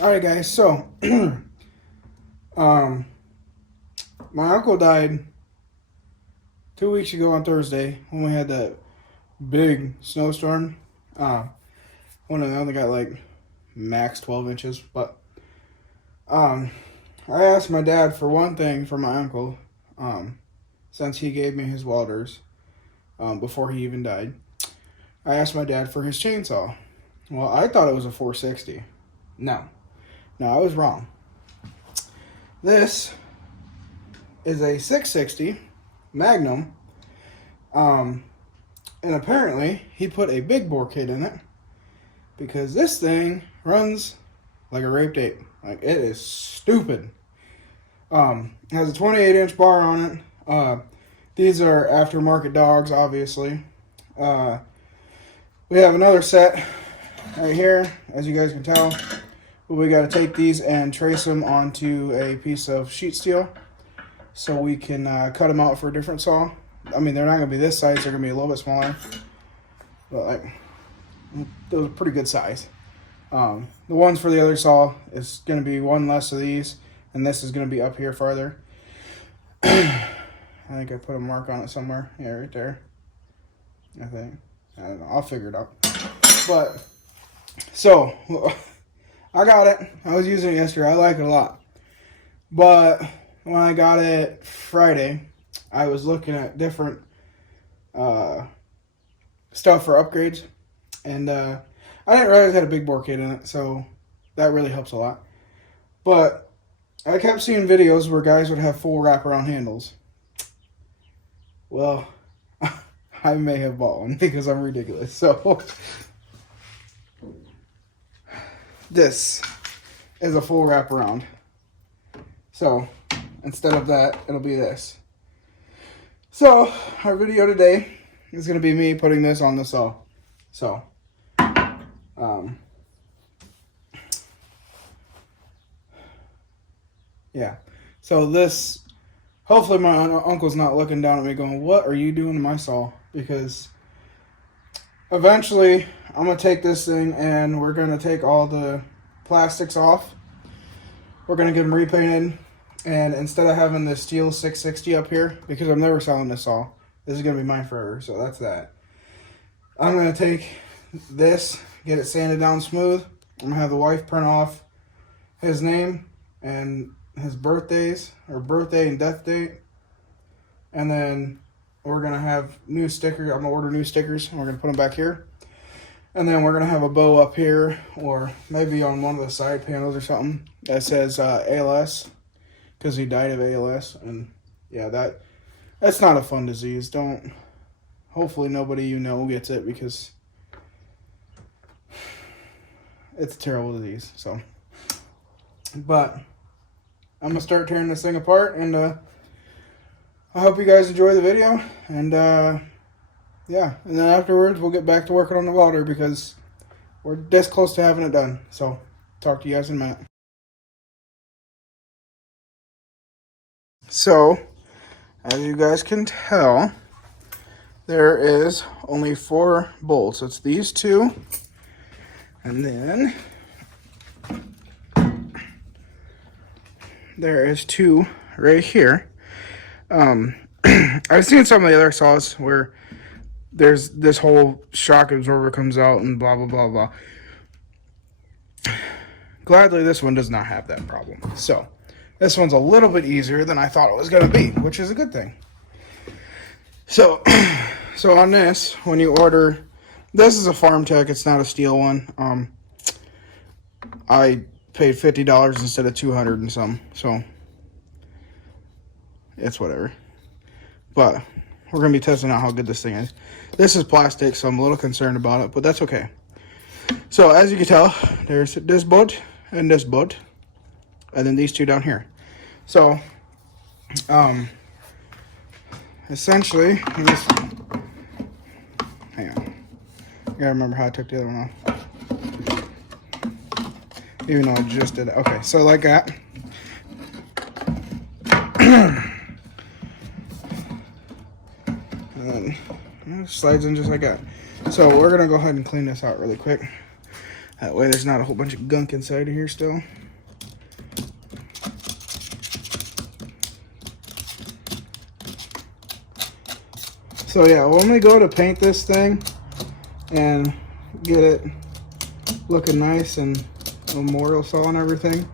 Alright guys, so my uncle died 2 weeks ago on Thursday when we had that big snowstorm. One of them only got like max 12 inches, but I asked my dad for one thing for my uncle, since he gave me his welders before he even died. I asked my dad for his chainsaw. Well, I thought it was a 460. No, I was wrong. This is a 660 Magnum, and apparently he put a big bore kit in it because this thing runs like a raped ape. Like, it is stupid. It has a 28-inch bar on it. These are aftermarket dogs, obviously. We have another set right here, as you guys can tell. We got to take these and trace them onto a piece of sheet steel so we can cut them out for a different saw. I mean, they're not going to be this size, they're going to be a little bit smaller, but like, those are pretty good size. The ones for the other saw is going to be one less of these, and this is going to be up here farther. I think I put a mark on it somewhere. Yeah, right there. I think. I don't know. I'll figure it out. But, so, I got it. I was using it yesterday. I like it a lot. But when I got it Friday, I was looking at different stuff for upgrades. And I didn't realize it had a big bore kit in it. So that really helps a lot. But I kept seeing videos where guys would have full wraparound handles. Well, I may have bought one because I'm ridiculous. So this is a full wraparound. So instead of that, it'll be this. So our video today is going to be me putting this on the saw. So yeah. So this, hopefully my uncle's not looking down at me going, "What are you doing to my saw?" Because eventually I'm going to take this thing and we're going to take all the plastics off. We're going to get them repainted. And instead of having the STIHL 660 up here, because I'm never selling this saw, this is going to be mine forever. So that's that. I'm going to take this, get it sanded down smooth. I'm going to have the wife print off his name and his birthdays, or birthday and death date. And then we're going to have new stickers. I'm going to order new stickers, and we're going to put them back here. And then we're going to have a bow up here, or maybe on one of the side panels or something, that says ALS, because he died of ALS. And yeah, that's not a fun disease. Hopefully nobody you know gets it, because it's a terrible disease. So, but I'm going to start tearing this thing apart, and I hope you guys enjoy the video, and yeah, and then afterwards we'll get back to working on the welder because we're this close to having it done. So, talk to you guys in a minute. So, as you guys can tell, there is only 4 bolts. It's these 2, and then there is 2 right here. I've seen some of the other saws where there's this whole shock absorber comes out and blah, blah, blah, blah. Gladly, this one does not have that problem. So, this one's a little bit easier than I thought it was going to be, which is a good thing. So, on this, when you order, this is a Farm Tech, it's not a STIHL one. I paid $50 instead of $200 and some, so it's whatever. But we're going to be testing out how good this thing is. This is plastic, so I'm a little concerned about it, but that's okay. So as you can tell, there's this bolt and this bolt, and then these 2 down here. So essentially, hang on, I gotta remember how I took the other one off, even though I just did it. Okay, so like that. And then it slides in just like that. So we're gonna go ahead and clean this out really quick. That way there's not a whole bunch of gunk inside of here still. So yeah, when we go to paint this thing and get it looking nice and memorial saw and everything,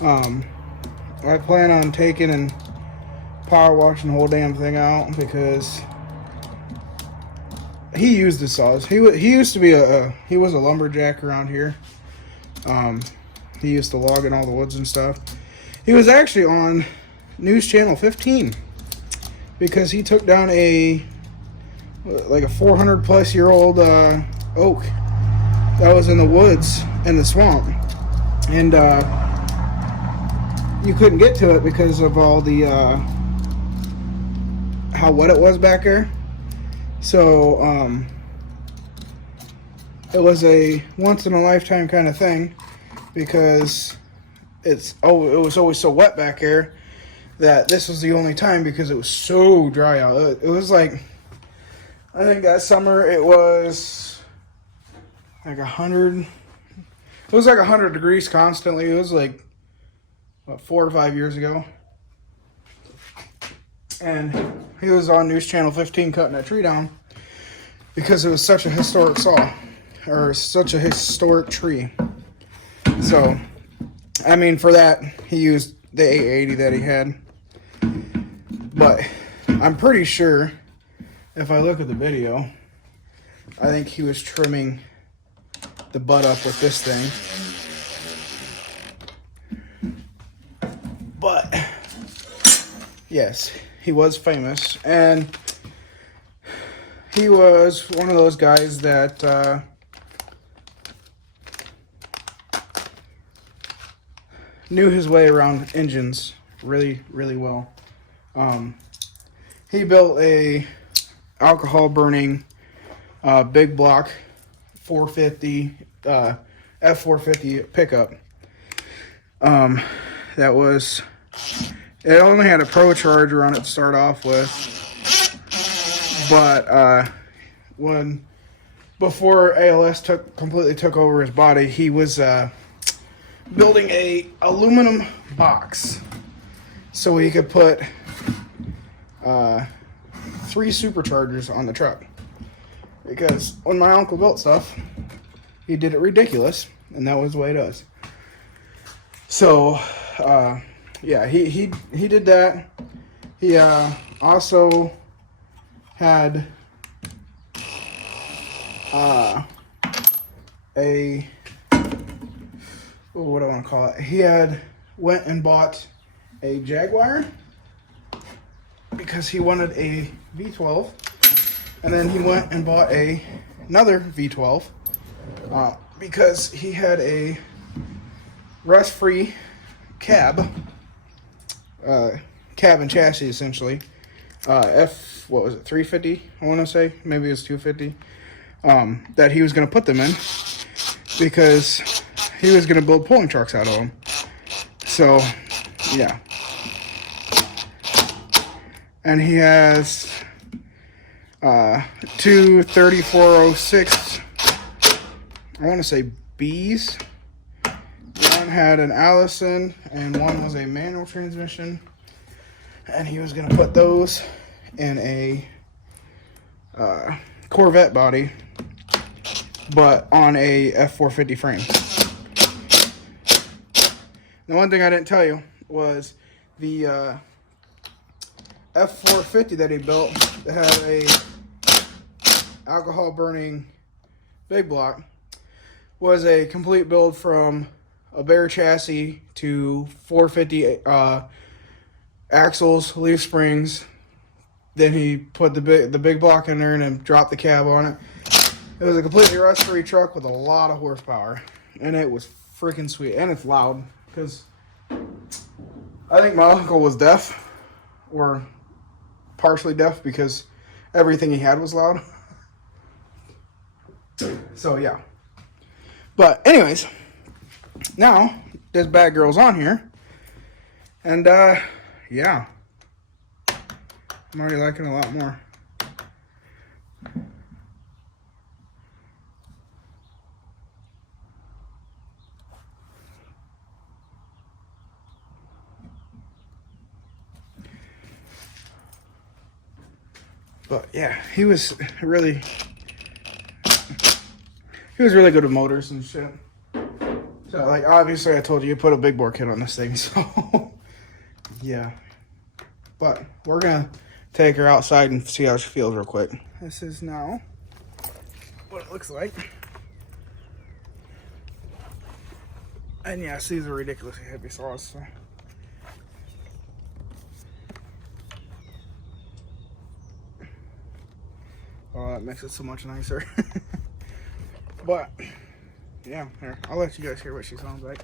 I plan on taking and power washing the whole damn thing out, because he used the saws. He used to be he was a lumberjack around here. He used to log in all the woods and stuff. He was actually on News Channel 15 because he took down like a 400-plus-year-old oak that was in the woods in the swamp, and you couldn't get to it because of all the how wet it was back there. So it was a once-in-a-lifetime kind of thing, because it was always so wet back there that this was the only time, because it was so dry out. It was like, I think that summer it was like 100. It was like 100 degrees constantly. It was like, what, 4 or 5 years ago. And he was on News Channel 15 cutting that tree down because it was such a historic saw, or such a historic tree. So, I mean, for that, he used the 880 that he had. But I'm pretty sure, if I look at the video, I think he was trimming the butt up with this thing. But, yes, he was famous, and he was one of those guys that knew his way around engines really, really well. He built a alcohol burning big block 450 F450 pickup. That was, it only had a Pro Charger on it to start off with, but before ALS completely took over his body, he was building a aluminum box so he could put 3 superchargers on the truck. Because when my uncle built stuff, he did it ridiculous, and that was the way it is. So, yeah, he did that. He also had what do I want to call it? He had went and bought a Jaguar because he wanted a V12, and then he went and bought another V12 because he had a rust-free cab and chassis, essentially. What was it, 350? I want to say, maybe it was 250. That he was going to put them in because he was going to build pulling trucks out of them. So, yeah. And he has 2 3406, I want to say Bs. One had an Allison and one was a manual transmission. And he was going to put those in a Corvette body, but on a F450 frame. The one thing I didn't tell you was the F450 that he built that had a alcohol burning big block was a complete build from a bare chassis to 450 axles, leaf springs. Then he put the big block in there and then dropped the cab on it. It was a completely rust-free truck with a lot of horsepower, and it was freaking sweet. And it's loud because I think my uncle was deaf, or partially deaf, because everything he had was loud. So yeah. But anyways, now this bad girl's on here, and yeah, I'm already liking it a lot more. But yeah, he was really good with motors and shit. So like obviously I told you put a big bore kit on this thing, so yeah. But we're gonna take her outside and see how she feels real quick. This is now what it looks like. And yes, these are ridiculously heavy saws. So. Oh, that makes it so much nicer. But yeah, here, I'll let you guys hear what she sounds like.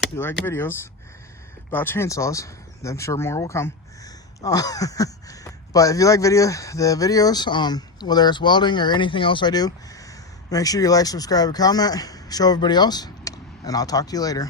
If you like videos about chainsaws, then I'm sure more will come. But if you like the videos, whether it's welding or anything else I do, make sure you like, subscribe, and comment, show everybody else, and I'll talk to you later.